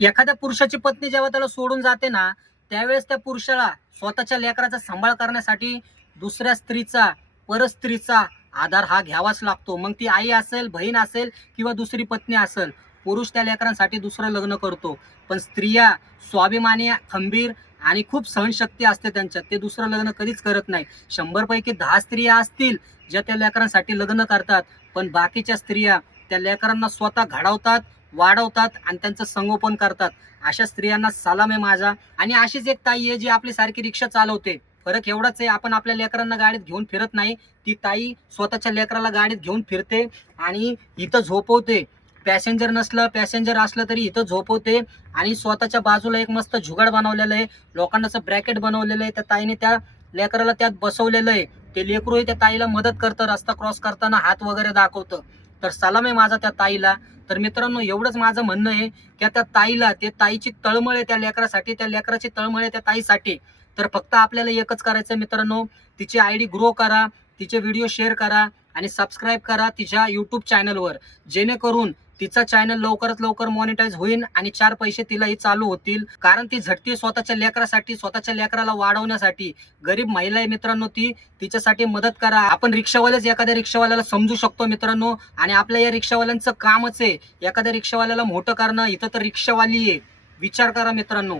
एखाद्या पुरुषाची पत्नी जेव्हा त्याला सोडून जाते ना, त्यावेळेस त्या पुरुषाला स्वतःच्या लेकराचा सांभाळ करण्यासाठी दुसऱ्या स्त्रीचा, परस्त्रीचा आधार हा घ्यावाच लागतो. मग ती आई असेल, बहीण असेल किंवा दुसरी पत्नी असेल. पुरुष त्या लेकरांसाठी दुसरं लग्न करतो. पण स्त्रिया स्वाभिमानी, खंबीर आणि खूप सहनशक्ती असते त्यांच्यात. ते दुसरं लग्न कधीच करत नाही. 100 पैकी 10 स्त्रिया असतील ज्या त्या लेकरांसाठी लग्न करतात. पण बाकीच्या स्त्रिया त्या लेकरांना स्वतः घडवतात, वाढवतात आणि त्यांचं संगोपन करतात. अशा स्त्रियांना सलाम आहे माझा. आणि अशीच एक ताई आहे जी आपली सारखी रिक्षा चालवते. फरक एवढाच आहे, आपण आपल्या लेकरांना गाडीत घेऊन फिरत नाही. ती ताई स्वतःच्या लेकराला गाडीत घेऊन फिरते आणि इथं झोपवते. पॅसेंजर असलं तरी इथं झोपवते आणि स्वतःच्या बाजूला एक मस्त जुगाड बनवलेलं आहे. लोखंडाचं ब्रॅकेट बनवलेलं आहे. त्या ताईने त्या लेकराला त्यात बसवलेलं आहे. ते लेकरू त्या ताईला मदत करतं, रस्ता क्रॉस करताना हात वगैरे दाखवतं. तर सलाम आहे माझा त्या ताईला. तर मित्रांनो, एवढंच माझं म्हणणं आहे की त्या ताईला, ते ताईची तळमळ आहे त्या लेकरासाठी, त्या लेकराची तळमळ आहे त्या ताईसाठी. तर फक्त आपल्याला एकच करायचं मित्रांनो, तिची आयडी ग्रो करा, तिचे व्हिडिओ शेअर करा आणि सबस्क्राईब करा तिच्या युट्यूब चॅनलवर, जेणेकरून तिचा चॅनल लवकरात लवकर मॉनिटाईज होईल आणि 4 पैसे तिलाही चालू होतील. कारण ती झटते स्वतःच्या लेकरासाठी, स्वतःच्या लेकराला वाढवण्यासाठी. गरीब महिला आहे मित्रांनो ती, तिच्यासाठी मदत करा. आपण रिक्षावालेच एखाद्या रिक्षावाल्याला समजू शकतो मित्रांनो, आणि आपल्या या रिक्षावाल्यांचं कामच आहे एखाद्या रिक्षावाल्याला मोठं करणं. इथं तर रिक्षावाली आहे, विचार करा मित्रांनो.